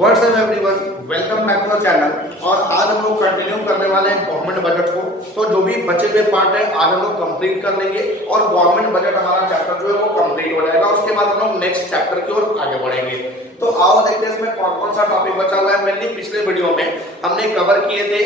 WhatsApp everyone, welcome back to channel. और आज हम लोग कंटिन्यू करने वाले हैं गवर्नमेंट बजट को। तो जो भी बचे हुए पार्ट है आज हम लोग कंप्लीट कर लेंगे और गवर्नमेंट बजट हमारा चैप्टर जो है वो कंप्लीट हो जाएगा। उसके बाद हम लोग नेक्स्ट चैप्टर की ओर आगे बढ़ेंगे। तो आओ देखते हैं इसमें कौन कौन सा टॉपिक बचा हुआ है। मेनली पिछले वीडियो में हमने कवर किए थे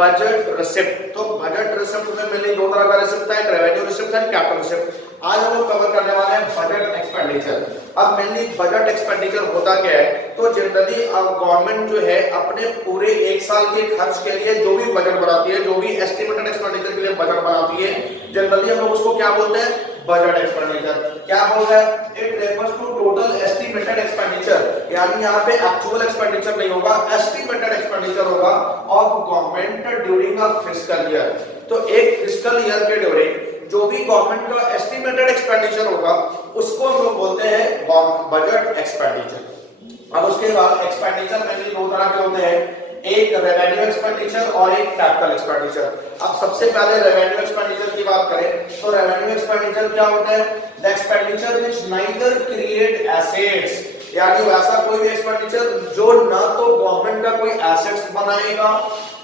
बजट रिसिप्ट। तो बजट रिसिप्ट में मेनली दो तरह का रिसिप्ट है, रेवेन्यू रिसिप्ट है, कैपिटल रिसिप्ट। आज हम लोग कवर करने वाले हैं बजट एक्सपेंडिचर। अब मेनली बजट एक्सपेंडिचर होता क्या है, तो जनरली गवर्नमेंट जो है अपने पूरे एक साल के खर्च के लिए जो भी बजट बनाती है, जो भी एस्टिमेटेड एक्सपेंडिचर के लिए बजट बनाती है, जनरली हम लोग उसको क्या बोलते हैं, बजट एक्सपेंडिचर। क्या बोल रहा है, it refers to total estimated expenditure, यानी यहाँ पे एक्चुअल एक्सपेंडिचर नहीं होगा, एस्टिमेटेड एक्सपेंडिचर होगा of government during a fiscal year. तो एक फिस्कल ईयर के ड्यूरिंग जो भी गवर्नमेंट का एस्टिमेटेड एक्सपेंडिचर होगा उसको हम लोग बोलते हैं बजट एक्सपेंडिचर। अब उसके बाद एक्सपेंडिचर में भी दो तरह के होते हैं, एक रेवेन्यू एक्सपेंडिचर और एक कैपिटल एक्सपेंडिचर। अब सबसे पहले रेवेन्यू एक्सपेंडिचर की बात करें तो रेवेन्यू एक्सपेंडिचर क्या होता है, the expenditure which neither create assets, यानी वैसा कोई भी एक्सपेंडिचर जो ना तो गवर्नमेंट का कोई एसेट्स बनाएगा,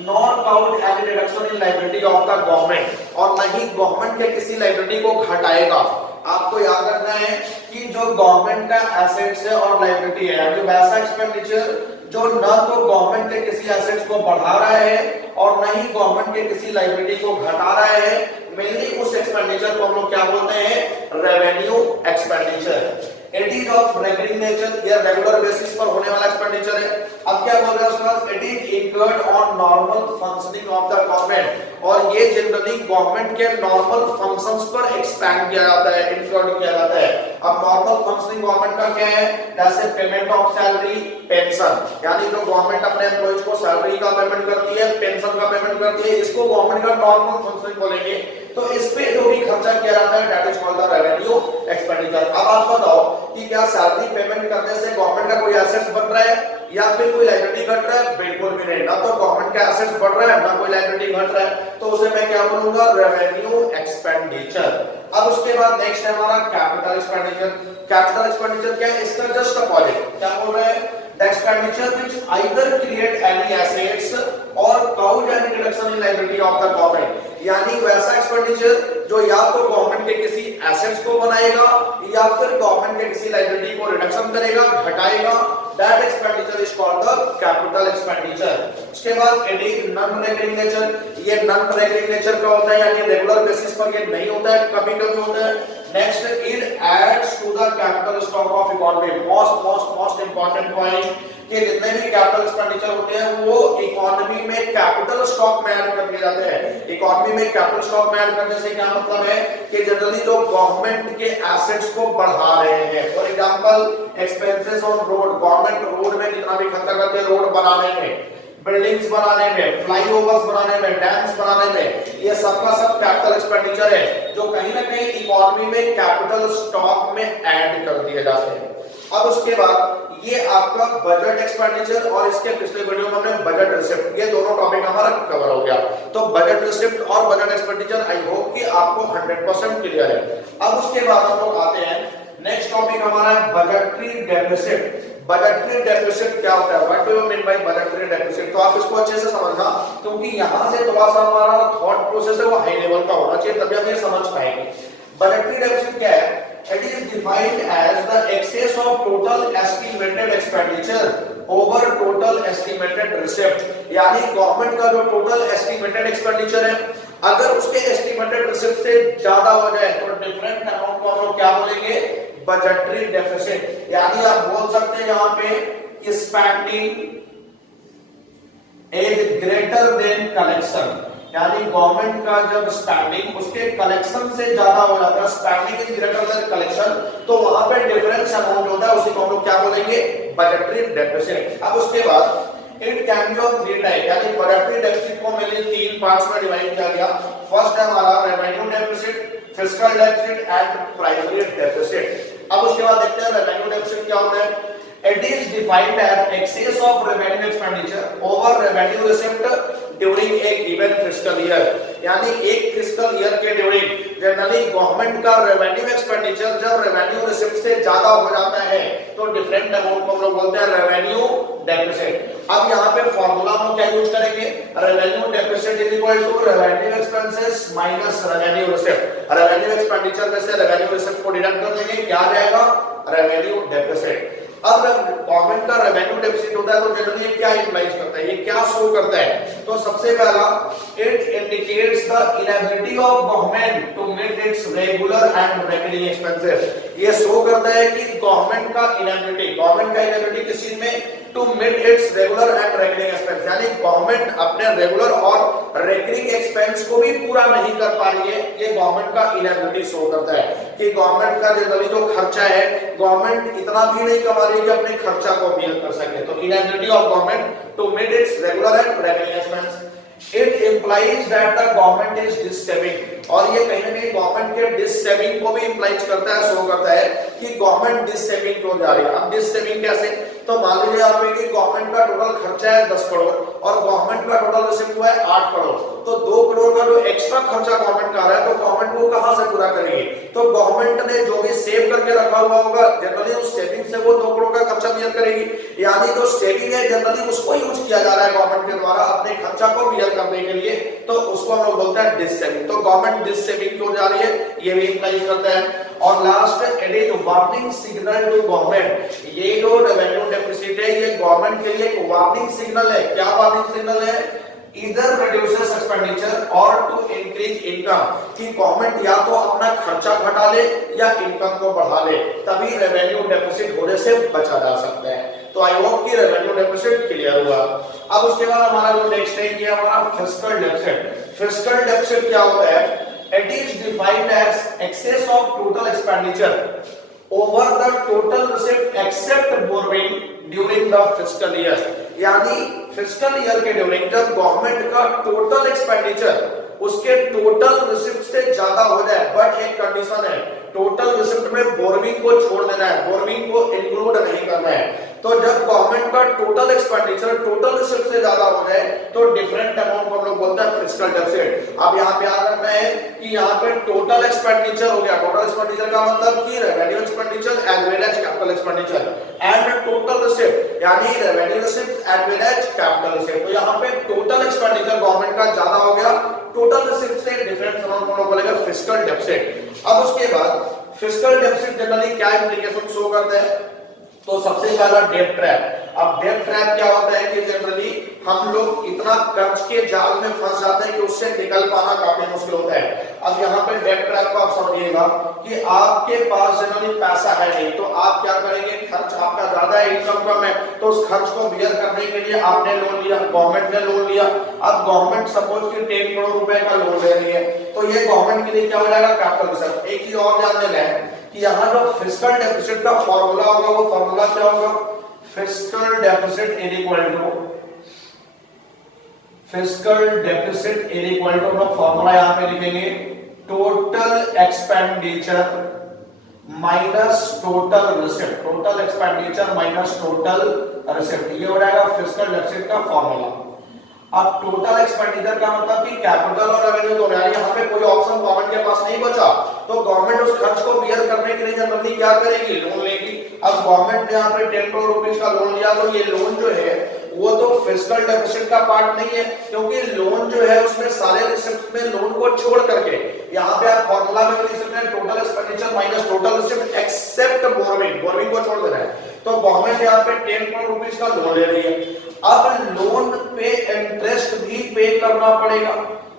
nor count any reduction in liability of the government, और न ही गवर्नमेंट के किसी लायबिलिटी को घटाएगा। आपको याद रखना है कि जो गवर्नमेंट का एसेट्स है और लायबिलिटी है, यानी वैसा एक्सपेंडिचर जो न तो गवर्नमेंट के किसी एसेट्स को बढ़ा रहा है और न ही गवर्नमेंट के किसी लायबिलिटी को घटा रहा है, मेनली उस एक्सपेंडिचर को हम लोग क्या बोलते हैं, revenue expenditure. It is of recurring nature, यह रेगुलर बेसिस पर होने वाला एक्सपेंडिचर है। अब क्या बोल रहा है उसके बाद, it is incurred on normal functioning of the government, और ये जनरली गवर्नमेंट के नॉर्मल फंक्शंस पर एक्सपेंड किया जाता है, इनकर्ड किया जाता है। अब नॉर्मल फंक्शनिंग गवर्नमेंट का क्या है, जैसे पेमेंट ऑफ सैलरी, पेंशन, यानी जो गवर्नमेंट अपने एम्प्लॉइज को सैलरी का पेमेंट करती है, पेंशन का पेमेंट करती है, इसको गवर्नमेंट का नॉर्मल फंक्शनिंग बोलेंगे। तो इस पे जो भी खर्चा किया जाता है that is called the revenue expenditure. अब आप बताओ कि क्या सैलरी पेमेंट करने से गवर्नमेंट का कोई एसेट्स बन रहा है या फिर कोई लायबिलिटी घट रहा है, बिल्कुल भी नहीं। ना तो गवर्नमेंट का एसेट्स बढ़ रहा है ना कोई लायबिलिटी घट रहा है, तो उसे मैं क्या बोलूंगा, रेवेन्यू एक्सपेंडिचर। अब उसके बाद नेक्स्ट है हमारा कैपिटल एक्सपेंडिचर। कैपिटल एक्सपेंडिचर क्या है, इसका जस्ट अपोजिट। क्या बोल रहे हैं, the expenditure which either create any assets or cause any reduction in liability of the government, यानी वैसा एक्सपेंडिचर जो या तो गवर्नमेंट के किसी एसेट्स को बनाएगा या फिर गवर्नमेंट के किसी लायबिलिटी को रिडक्शन करेगा, घटाएगा, that expenditure is called the capital expenditure. उसके बाद it is non recurring nature. ये नॉन रेकरिंग नेचर का होता है, यानी रेगुलर बेसिस पर ये नहीं होता है, कभी कभी होता है। Next, it adds to the capital stock of economy. Most important point कि जितने भी कैपिटल एक्सपेंडिचर होते हैं वो इकोनॉमी में कैपिटल स्टॉक में ऐड कर दिए जाते हैं। इकोनॉमी में कैपिटल स्टॉक में ऐड करने से क्या मतलब है कि जनरली जो गवर्नमेंट के एसेट्स को बढ़ा रहे हैं, for example expenses on road, government road में जितना भी खर्चा करती है, रोड बनाने में, बिल्डिंग्स बनाने में, फ्लाईओवर्स बनाने में, डैम्स बनाने में, ये सबका सब कैपिटल एक्सपेंडिचर है जो कहीं ना कहीं इकोनॉमी में कैपिटल स्टॉक में ऐड कर दिए जाते हैं। अब उसके बाद ये आपका बजट एक्सपेंडिचर और इसके पिछले वीडियो में हमने बजट रिसिप्ट, ये दोनों टॉपिक हमारा कवर हो गया। तो बजट रिसिप्ट और बजट एक्सपेंडिचर आई होप कि आपको 100% क्लियर है। अब उसके बाद हम लोग आते हैं नेक्स्ट टॉपिक हमारा है बजटरी डेफिसिट। बजटरी डेफिसिट क्या होता है, what do you mean by budgetary deficit? तो आप इसको अच्छे से समझना, क्योंकि यहां से थोड़ा सा हमारा थॉट प्रोसेस है वो हाई लेवल का होना चाहिए, तभी हम ये समझ पाएंगे। बजटरी डेफिसिट क्या है, it is defined as the excess of total estimated expenditure over total estimated receipt, यानी गवर्नमेंट का जो टोटल एस्टिमेटेड एक्सपेंडिचर है अगर उसके एस्टिमेटेड रिसिप्ट से ज्यादा हो जाए तो डिफरेंट अमाउंट को हम लोग क्या बोलेंगे, बजटरी डेफिसिट। यानी आप बोल सकते हैं यहाँ पे कि spending is greater than collection, यानी गवर्नमेंट का जब स्पेंडिंग उसके कलेक्शन से ज्यादा हो जाता है, spending is greater than collection, तो वहां पे डिफरेंस अमाउंट होता है, उसी को हम लोग क्या बोलेंगे, बजटरी डेफिसिट। अब उसके बाद it can be of 3 type, यानी बजटरी डेफिसिट को मेनली 3 पार्ट्स में डिवाइड किया गया। फर्स्ट है हमारा revenue deficit, fiscal deficit and primary deficit. अब उसके बाद देखते हैं रेवेन्यू डेफिसिट क्या होता है। It is defined as excess of revenue expenditure over revenue receipt during a given fiscal year, यानी एक फिस्कल ईयर के ड्यूरिंग जनरली गवर्नमेंट का रेवेन्यू एक्सपेंडिचर जब रेवेन्यू रिसिप्ट से ज्यादा हो जाता है तो डिफरेंट अमाउंट को हम लोग बोलते हैं रेवेन्यू डेफिसिट। अब यहाँ पे फॉर्मूला हम क्या यूज करेंगे, revenue deficit is equal to revenue expenses minus revenue receipt. Revenue expenditure में से रेवेन्यू रिसिप्ट को डिडक्ट कर देंगे, क्या आ जाएगा, रेवेन्यू डेफिसिट। अब गवर्नमेंट का रेवेन्यू डेफिसिट होता है तो जनरली क्या इंप्लाइज करता है, ये क्या शो करता है, तो सबसे पहला it indicates the inability of government to meet its regular and recurring expenses. ये शो करता है कि गवर्नमेंट का इनएबिलिटी किस चीज में, to meet its regular and recurring expense, यानी गवर्नमेंट अपने रेगुलर और रेकरिंग एक्सपेंस को भी पूरा नहीं कर पा रही है। ये गवर्नमेंट का इनएबिलिटी शो करता है कि गवर्नमेंट का जनरली जो खर्चा है गवर्नमेंट इतना भी नहीं कमा रही कि अपने खर्चा को बियर कर सके। तो inability of government to meet its regular and recurring expense, it implies that the government is dissaving, और ये कहीं ना कहीं गवर्नमेंट के डिससेविंग को भी इंप्लाइज करता है, शो करता है कि गवर्नमेंट डिससेविंग क्यों जा रही है। अब डिससेविंग कैसे, तो मान लीजिए आप कि गवर्नमेंट का टोटल खर्चा है 10 करोड़ और गवर्नमेंट का टोटल रिसिप्ट हुआ है 8 करोड़, तो 2 करोड़ का जो एक्स्ट्रा खर्चा गवर्नमेंट का आ रहा है तो गवर्नमेंट वो कहां से पूरा करेगी, तो गवर्नमेंट ने जो भी सेव करके रखा हुआ होगा जनरली उस सेविंग से वो 2 करोड़ का खर्चा बियर करेगी, यानी जो सेविंग है जनरली उसको यूज किया जा रहा है गवर्नमेंट के द्वारा अपने खर्चा को बियर करने के लिए, तो उसको हम लोग बोलते हैं डिससेविंग। तो गवर्नमेंट डिससेविंग क्यों जा रही है ये भी इंप्लाइज करता है। और last it is warning signal to government, ये जो रेवेन्यू डेफिसिट है ये गवर्नमेंट के लिए एक वार्निंग सिग्नल है। क्या वार्निंग सिग्नल है, इधर रिड्यूसेस एक्सपेंडिचर और टू इंक्रीज इनकम, कि गवर्नमेंट या तो अपना खर्चा घटा ले या इनकम को बढ़ा ले, तभी रेवेन्यू डेफिसिट होने से बचा जा सकता है। तो आई होप कि रेवेन्यू डेफिसिट क्लियर हुआ। अब उसके बाद हमारा जो नेक्स्ट है ये हमारा फिस्कल डेफिसिट। फिस्कल डेफिसिट क्या होता है, it is defined as excess of total expenditure over the total receipt except borrowing during the fiscal year, यानी फिस्कल ईयर के ड्यूरिंग जब गवर्नमेंट का टोटल एक्सपेंडिचर उसके टोटल रिसिप्ट से ज्यादा हो जाए, बट एक कंडीशन है, टोटल रिसिप्ट में बोरविंग को छोड़ देना है, बोरविंग को इंक्लूड नहीं करना है। तो जब गवर्नमेंट का टोटल एक्सपेंडिचर टोटल रिसिप्ट से ज्यादा हो जाए तो डिफरेंट अमाउंट को हम लोग बोलते हैं फिस्कल डेफिसिट। अब यहाँ पे याद रखना है कि यहाँ पे टोटल एक्सपेंडिचर हो गया, टोटल एक्सपेंडिचर का मतलब कि revenue expenditure as well as capital expenditure, and total receipt यानी revenue receipt as well as capital receipt. तो यहाँ पे टोटल एक्सपेंडिचर गवर्नमेंट का ज्यादा हो गया, टोटल रिसिप्ट से डिफरेंट अमाउंट को बोलेगा फिस्कल डेफिसिट। अब उसके बाद फिस्कल डेफिसिट जनरली क्या इंप्लीकेशन शो करता है, तो सबसे पहला डेट ट्रैप। अब डेट ट्रैप क्या होता है कि जनरली हम लोग इतना कर्ज के जाल में फंस जाते हैं कि उससे निकल पाना काफी मुश्किल होता है। अब यहाँ पे डेट ट्रैप को आप समझिएगा कि आपके पास जनरली पैसा है नहीं, तो आप क्या करेंगे, खर्च आपका ज्यादा है, इनकम कम है, तो उस खर्च को बियर करने के लिए आपने लोन लिया, गवर्नमेंट ने लोन लिया। अब गवर्नमेंट सपोज कि 10 करोड़ रुपए का लोन ले रही है, तो ये गवर्नमेंट के लिए क्या हो जाएगा, कैपिटल रिजर्व। एक चीज और ध्यान देना है कि यहाँ जो फिस्कल डेफिसिट का फॉर्मूला होगा वो फॉर्मूला क्या होगा, fiscal deficit is equal to formula यहाँ पे लिखेंगे total expenditure minus total receipt, total expenditure minus total receipt, ये हो जाएगा फिस्कल डेफिसिट का फॉर्मूला। अब टोटल एक्सपेंडिचर का मतलब कि कैपिटल और रेवेन्यू दोनों, यानी यहाँ पे कोई ऑप्शन गवर्नमेंट के पास नहीं बचा, तो गवर्नमेंट उस खर्च को बियर करने के लिए जनरली क्या करेगी, लोन लेगी। अब गवर्नमेंट ने यहाँ पे 10 करोड़ रुपीस का लोन लिया, तो ये लोन जो है वो तो फिस्कल डेफिसिट का पार्ट नहीं है, क्योंकि लोन जो है उसमें सारे रिसिप्ट में लोन को छोड़ करके यहाँ पे आप फॉर्मूला में लिख सकते हैं total expenditure minus total receipt except borrowing, borrowing को छोड़ देना है। तो गवर्नमेंट यहाँ पे 10 करोड़ रुपीस का लोन ले रही है, अब लोन पे इंटरेस्ट भी पे करना पड़ेगा।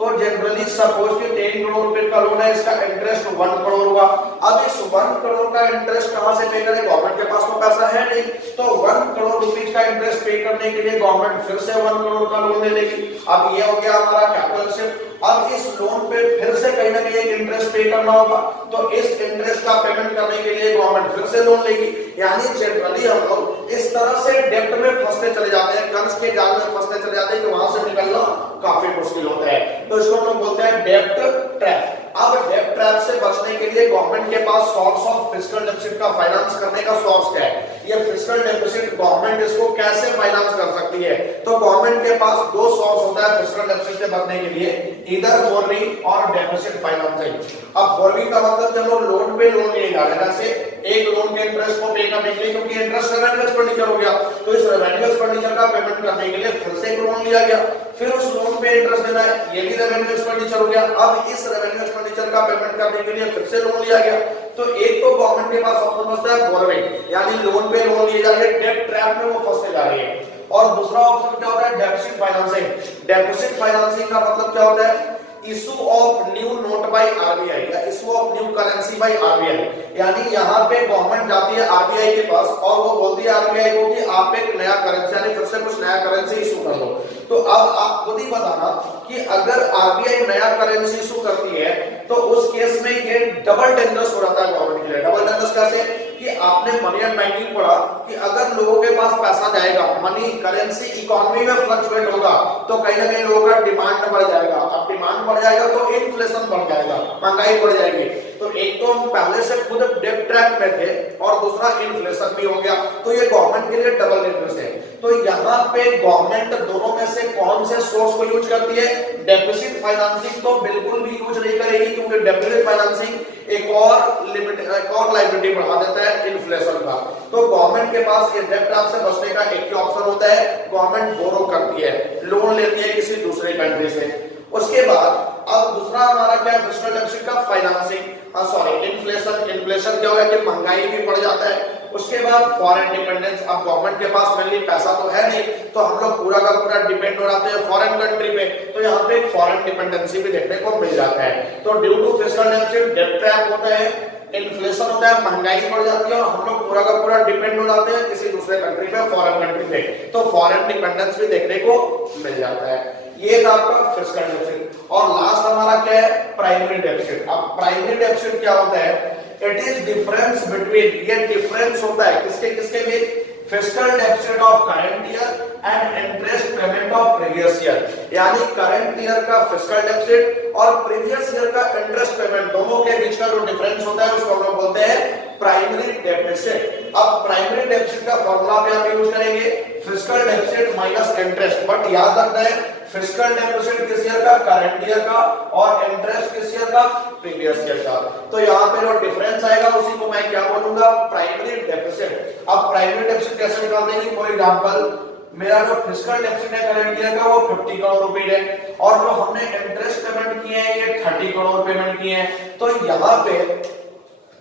तो जनरली सपोज कि 10 करोड़ रुपए का लोन है, इसका इंटरेस्ट 1 करोड़ हुआ। अब इस 1 करोड़ का इंटरेस्ट कहां से पे करें, गवर्नमेंट के पास तो पैसा है नहीं, तो 1 करोड़ रुपीस का इंटरेस्ट पे करने के लिए गवर्नमेंट फिर से 1 करोड़ का लोन ले लेगी। अब ये हो गया हमारा कैपिटल शिफ्ट। अब इस लोन पे फिर से कहीं ना कहीं एक इंटरेस्ट पे करना होगा, तो इस इंटरेस्ट का पेमेंट करने के लिए गवर्नमेंट फिर से लोन लेगी। यानी जनरली हम लोग इस तरह से डेब्ट में फंसते चले जाते हैं, कर्ज के जाल में फंसते चले जाते हैं कि वहां से निकलना काफी मुश्किल होता है। तो इसको हम लोग बोलते हैं डेब्ट ट्रैप। अब डेब्ट ट्रैप से बचने के लिए गवर्नमेंट के पास सोर्स ऑफ फिस्कल डेफिसिट का फाइनेंस करने का सोर्स क्या है? ये फिस्कल डेफिसिट गवर्नमेंट इसको कैसे फाइनेंस कर सकती है? तो गवर्नमेंट के पास दो सोर्स होता है फिस्कल डेफिसिट से बचने के लिए, इधर बोरोइंग और डेफिसिट फाइनेंसिंग। अब बोरोइंग का मतलब जब लोग लोन पे लोन लिए जा रहे हैं, जैसे एक लोन के इंटरेस्ट को पे करने के लिए, क्योंकि इंटरेस्ट रेवेन्यू एक्सपेंडिचर हो गया, तो इस रेवेन्यू एक्सपेंडिचर का पेमेंट करने के लिए फिर से एक लोन लिया गया, फिर उस लोन पे इंटरेस्ट देना है, ये भी रेवेन्यू एक्सपेंडिचर हो गया। अब इस रेवेन्यू एक्सपेंडिचर का पेमेंट करने के लिए फिर से लोन लिया गया। तो एक तो गवर्नमेंट के पास ऑप्शन बचता है बोरोइंग, यानी लोन पे लोन लिए जा रहे हैं, डेब्ट ट्रैप में वो फंसते जा रहे हैं। और दूसरा ऑप्शन क्या होता है? Deficit financing. डेफिसिट फाइनेंसिंग का मतलब क्या होता है? Issue of new note by RBI या issue of new currency by RBI. यानी यहाँ पे गवर्नमेंट जाती है आरबीआई के पास और वो बोलती है आरबीआई को कि आप एक नया करेंसी यानी फिर से कुछ नया करेंसी इशू कर दो। तो अब आप खुद ही बताना कि अगर आरबीआई नया करेंसी इशू करती है तो उस केस में ये डबल टेंडर्स हो जाता है गवर्नमेंट के लिए। डबल टेंडर्स कैसे? कि आपने मनी एंड बैंकिंग पढ़ा कि अगर लोगों के पास पैसा जाएगा, मनी करेंसी इकोनॉमी में फ्लक्चुएट होगा, तो कहीं ना कहीं लोगों का डिमांड बढ़ जाएगा। अब डिमांड बढ़ जाएगा तो इन्फ्लेशन बढ़ जाएगा, महंगाई बढ़ जाएगी। तो एक तो हम पहले से खुद डेब्ट ट्रैप में थे और दूसरा इन्फ्लेशन भी हो गया, तो ये गवर्नमेंट के लिए डबल इंटरेस्ट है। तो यहाँ पे गवर्नमेंट दोनों में से कौन से सोर्स को यूज करती है? डेफिसिट फाइनेंसिंग तो बिल्कुल भी यूज नहीं करेगी, क्योंकि डेफिसिट फाइनेंसिंग एक और लिमिट, एक और लायबिलिटी बढ़ा देता है इन्फ्लेशन का। तो गवर्नमेंट के पास ये डेब्ट ट्रैप से बचने का एक ही ऑप्शन होता है, गवर्नमेंट बोरो करती है, लोन लेती है किसी दूसरे कंट्री से। उसके बाद अब दूसरा हमारा क्या है? फिस्कल डेफिसिट का फाइनेंसिंग, सॉरी इन्फ्लेशन। इन्फ्लेशन क्या होगा कि महंगाई भी बढ़ जाता है। उसके बाद फॉरेन डिपेंडेंस। अब गवर्नमेंट के पास मेनली पैसा तो है नहीं, तो हम लोग पूरा का पूरा डिपेंड हो जाते हैं फॉरेन कंट्री पे, तो यहाँ पे फॉरेन डिपेंडेंसी भी देखने को मिल जाता है। तो ड्यू टू फिस्कल डेफिसिट डेब्ट ट्रैप होता है, इन्फ्लेशन होता है, महंगाई बढ़ जाती है और हम लोग पूरा का पूरा डिपेंड हो जाते हैं किसी दूसरे कंट्री पे, फॉरेन कंट्री पे, तो फॉरेन डिपेंडेंस भी देखने को मिल जाता है। ये था आपका फिस्कल डेफिसिट। और लास्ट हमारा क्या है? Primary deficit. अब प्राइमरी डेफिसिट क्या होता है? इट इज डिफरेंस बिटवीन, ये डिफरेंस होता है किसके किसके बीच? Fiscal deficit of current year and interest payment of previous year. यानी करंट ईयर का फिस्कल डेफिसिट और प्रीवियस ईयर का इंटरेस्ट पेमेंट, दोनों के बीच का जो डिफरेंस होता है उसको हम लोग बोलते हैं प्राइमरी डेफिसिट। अब प्राइमरी डेफिसिट का फॉर्मूला पे हम यूज करेंगे fiscal deficit minus interest, but याद रखना है फिस्कल डेफिसिट किस ईयर का? करंट ईयर का, और इंटरेस्ट किस ईयर का? प्रीवियस ईयर का। तो यहाँ पे जो डिफरेंस आएगा उसी को मैं क्या बोलूंगा? Primary deficit. अब प्राइमरी डेफिसिट कैसे निकालते हैं? फॉर एग्जांपल मेरा जो फिस्कल डेफिसिट है करंट ईयर का वो 50 करोड़ रुपए है, और जो हमने इंटरेस्ट पेमेंट किए हैं ये 30 करोड़ पेमेंट किए हैं। तो यहाँ पे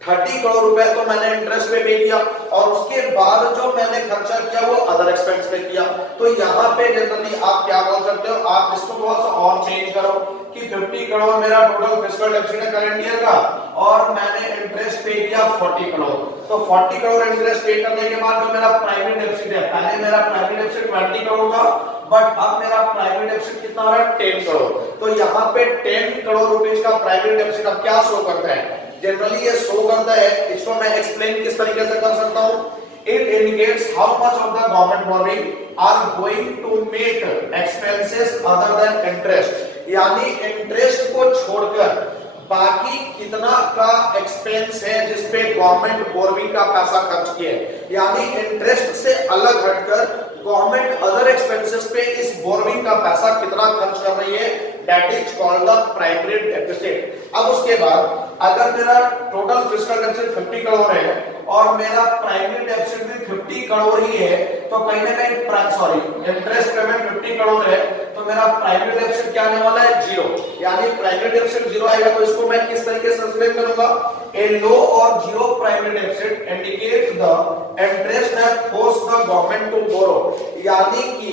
30 करोड़ रुपए तो मैंने इंटरेस्ट पे किया, और उसके बाद जो मैंने खर्चा किया वो अदर एक्सपेंस पे किया। तो यहाँ पे जनरली आप क्या बोल सकते हो? आप इसको थोड़ा सा और चेंज करो कि 50 करोड़ मेरा टोटल फिस्कल डेफिसिट है करंट ईयर का, और मैंने इंटरेस्ट पे किया 40 करोड़। तो 40 करोड़ इंटरेस्ट पे करने के बाद जो मेरा प्राइमरी डेफिसिट है, पहले मेरा प्राइमरी डेफिसिट 20 करोड़ था, बट अब मेरा प्राइमरी डेफिसिट कितना हो रहा है? 10 करोड़। तो यहाँ पे 10 करोड़ रुपए का प्राइमरी डेफिसिट अब क्या शो करता है? जनरली ये शो करता है, इसको मैं एक्सप्लेन किस तरीके से कर सकता हूं? It indicates how much of the government borrowing are going to make expenses other than interest. यानी इंटरेस्ट को छोड़कर बाकी कितना का एक्सपेंस है जिसपे गवर्नमेंट बोरोइंग का पैसा खर्च किया है। यानी इंटरेस्ट से अलग हटकर गवर्नमेंट अदर एक्सपेंसेस पे इस बोरोइंग का पैसा कितना खर्च कर रही है, that is called the primary deficit. अब उसके बाद अगर मेरा टोटल फिस्कल डेफिसिट 50 करोड़ है और मेरा प्राइमरी डेफिसिट भी 50 करोड़ ही है, तो कहीं ना कहीं इंटरेस्ट पेमेंट 50 करोड़ है, तो मेरा प्राइमरी डेफिसिट क्या आने वाला है? 0। यानी प्राइमरी डेफिसिट 0 आएगा, तो इसको मैं किस तरीके से एक्सप्लेन करूंगा? A low or zero primary deficit indicates the interest that forced the government to borrow। यानी कि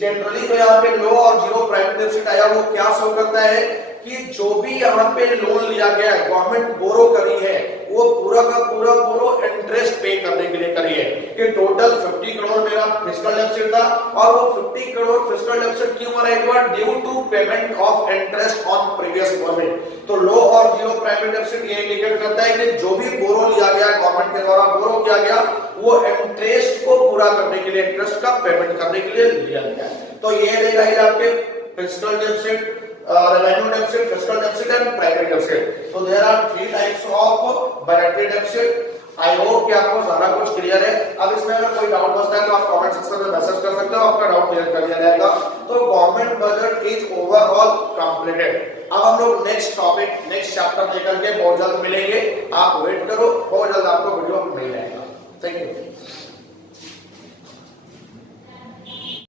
जनरली जो यहाँ पे लो और जीरो प्राइमरी डेफिसिट आया वो क्या शो करता है कि जो भी यहाँ पे लोन लिया गया है, गवर्नमेंट बोरो करी है, वो पूरा का पूरा बोरो इंटरेस्ट पे करने के लिए करी है। कि टोटल 50 करोड़ मेरा फिस्कल डेफिसिट था, और वो 50 करोड़ फिस्कल डेफिसिट क्यों आ रहा है? Due to payment of interest on previous borrowing. तो लो और बिलो प्राइवेट डेफिसिट ये इंडिकेट करता है कि जो भी बोरो लिया गया गवर्नमेंट के द्वारा बोरो किया गया वो इंटरेस्ट को पूरा करने के लिए, इंटरेस्ट का पेमेंट करने के लिए लिया गया है। तो ये रहेगा ये आपके fiscal deficit, revenue deficit, fiscal deficit and private deficit. So there are three types of budgetary deficit. I hope कि आपको सारा कुछ क्लियर है। अब इसमें अगर कोई डाउट बचता है तो आप कमेंट सेक्शन में मैसेज कर सकते हो, आपका डाउट क्लियर कर दिया जाएगा। तो government budget is overall completed. अब हम लोग नेक्स्ट टॉपिक, नेक्स्ट चैप्टर लेकर के बहुत जल्द मिलेंगे। आप वेट करो, बहुत जल्द आपको वीडियो मिल जाएगा। Thank you.